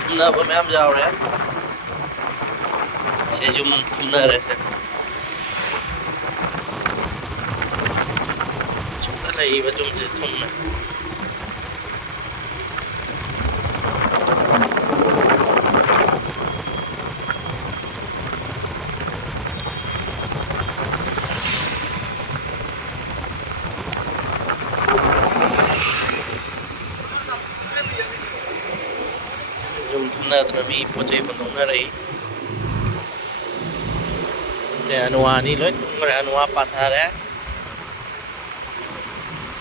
ꯊꯨꯝꯅꯕ ꯃꯌꯥꯝ ꯌꯥꯎꯔꯦ ꯁꯦꯖꯨꯝ ꯊꯨꯝꯅꯔꯦ ꯁꯨꯝꯗ ꯂꯩꯔꯤꯕ ꯖꯨꯝꯁꯦ ꯊꯨꯝꯃꯦ ꯖꯨꯝ ꯊꯨꯝꯅꯗꯅ ꯃꯤ ꯄꯣꯠ ꯆꯩ ꯍꯨꯟꯗꯣꯛꯅꯔꯛꯏ ꯑꯅꯨꯋꯥꯅꯤ ꯂꯣꯏ ꯊꯨꯝꯈ꯭ꯔꯦ ꯑꯅꯨꯋꯥ ꯄꯥꯊꯔꯦ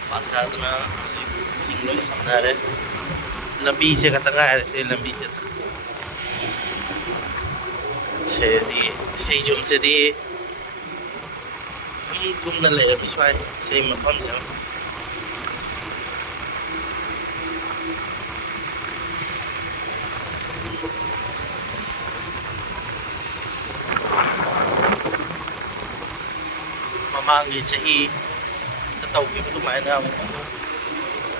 ꯄꯥꯊꯗꯅ ꯍꯧꯖꯤꯛ ꯏꯁꯤꯡ ꯂꯣꯏ ꯁꯝꯅꯔꯦ ꯂꯝꯕꯤꯁꯦ ꯈꯛꯇ ꯉꯥꯏꯔꯦ ꯁꯤ ꯂꯝꯕꯤꯁꯦ ꯁꯤꯗꯤ ꯁꯤꯖꯨꯝꯁꯤꯗꯤ ꯊꯨꯝꯅ ꯂꯩꯔꯝꯃꯤ ꯁ꯭ꯋꯥꯏ ꯁꯤ ꯃꯐꯝꯁꯦ ꯃꯃꯥꯡꯒꯤ ꯆꯍꯤ ꯇꯧꯈꯤꯕ ꯑꯗꯨꯃꯥꯏꯅ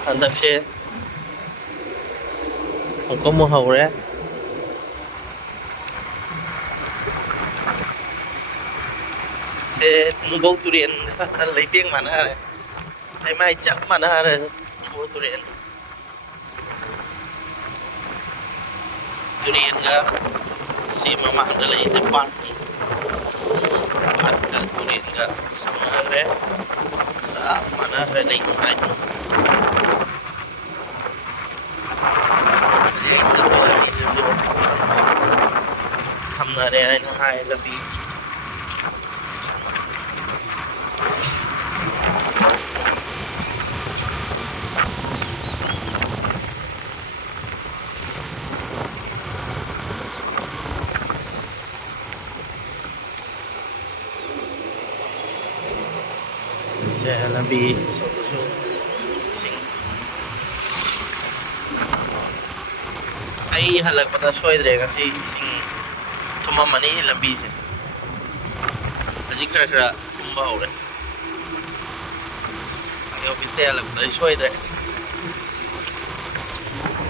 ꯍꯟꯗꯛꯁꯦ ꯑꯃꯨꯛ ꯍꯧꯔꯦ ꯁꯦ ꯅꯨꯡꯕꯧ ꯇꯨꯔꯦꯟ ꯂꯩꯇꯦꯡ ꯃꯥꯟꯅꯔꯦ ꯂꯩꯃꯥꯏ ꯆꯞ ꯃꯥꯟꯅꯔꯦ ꯅꯨꯡꯕꯧ ꯇꯨꯔꯦꯟ ꯇꯨꯔꯦꯟꯒ ꯁꯤ ꯃꯃꯥꯡꯗ ꯂꯩꯔꯤꯁꯦ ꯄꯥꯠꯅꯤ ꯄꯥꯠꯀ ꯇꯨꯔꯦꯟꯒ ꯁꯝꯅꯈ꯭ꯔꯦ ꯆꯞ ꯃꯥꯟꯅꯈ꯭ꯔꯦ ꯂꯩꯅꯨꯡꯉꯥꯏ ꯍꯧꯖꯤꯛ ꯆꯠꯄ ꯂꯝꯕꯤꯁꯤꯁꯨ ꯁꯝꯅꯔꯦ ꯍꯥꯏꯅ ꯍꯥꯏ ꯂꯝꯕꯤ ꯁꯦ ꯂꯝꯕꯤ ꯑꯁꯣꯝꯗꯁꯨ ꯏꯁꯤꯡ ꯑꯩ ꯍꯜꯂꯛꯄꯗ ꯁꯣꯏꯗ꯭ꯔꯦ ꯉꯁꯤ ꯏꯁꯤꯡ ꯊꯨꯝꯃꯝꯃꯅꯤ ꯂꯝꯕꯤꯁꯦ ꯍꯧꯖꯤꯛ ꯈꯔ ꯈꯔ ꯊꯨꯝꯕ ꯍꯧꯔꯦ ꯑꯩ ꯑꯣꯐꯤꯁꯇ ꯍꯜꯂꯛꯄꯗ ꯑꯩ ꯁꯣꯏꯗ꯭ꯔꯦ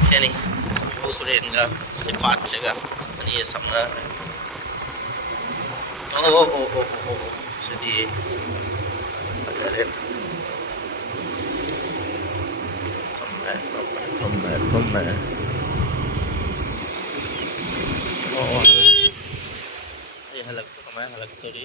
ꯁꯤꯅꯤ ꯅꯨꯡꯕꯧ ꯇꯨꯔꯦꯟꯒ ꯁꯤ ꯄꯥꯠꯁꯤꯒ ꯑꯅꯤ ꯁꯝꯅꯈ꯭ꯔꯦ ꯑꯣ ꯁꯤꯗꯤ ꯐꯖꯔꯦ ꯊꯨꯝꯃꯦ ꯑꯩ ꯍꯜꯂꯛꯄ ꯀꯃꯥꯏꯅ ꯍꯜꯂꯛꯇꯣꯔꯤ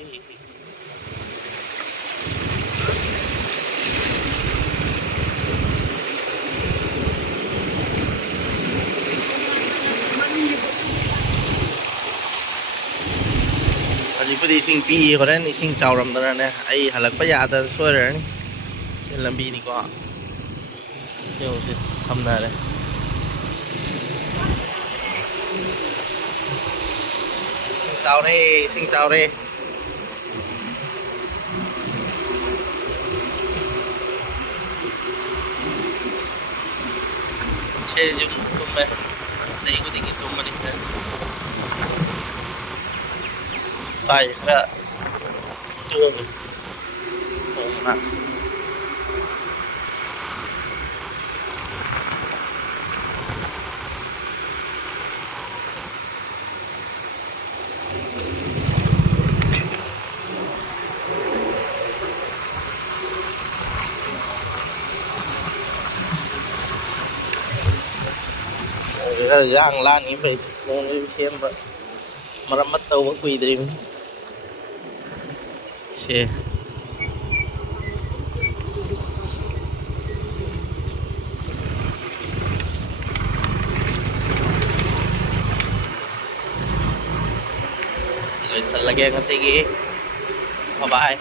ꯍꯧꯖꯤꯛꯄꯨꯗꯤ ꯏꯁꯤꯡ ꯄꯤꯌꯦ ꯍꯣꯔꯦꯟ ꯏꯁꯤꯡ ꯆꯥꯎꯔꯝꯗꯅꯅꯦ ꯑꯩ ꯍꯜꯂꯛꯄ ꯌꯥꯗꯅ ꯁꯣꯏꯔꯅꯤ ꯁꯤ ꯂꯝꯕꯤꯅꯤꯀꯣ ꯌꯧꯁꯦ ꯁꯝꯅꯔꯦ ꯏꯁꯤꯡ ꯆꯥꯎꯔꯦ ꯁꯤꯁꯨ ꯊꯨꯝꯃꯦ ꯆꯍꯤ ꯈꯨꯗꯤꯡꯒꯤ ꯊꯨꯝꯕꯅꯤ ꯁ꯭ꯋꯥꯏ ꯈꯔ ꯇꯣꯡꯉꯤ ꯊꯣꯡꯅ khá giang lan như vậy thôn xem vậy mà nó mất tàu quỳ đi xe ꯂꯣꯏꯁꯤꯜꯂꯒꯦ ꯉꯁꯤꯒꯤ ꯕꯥꯏ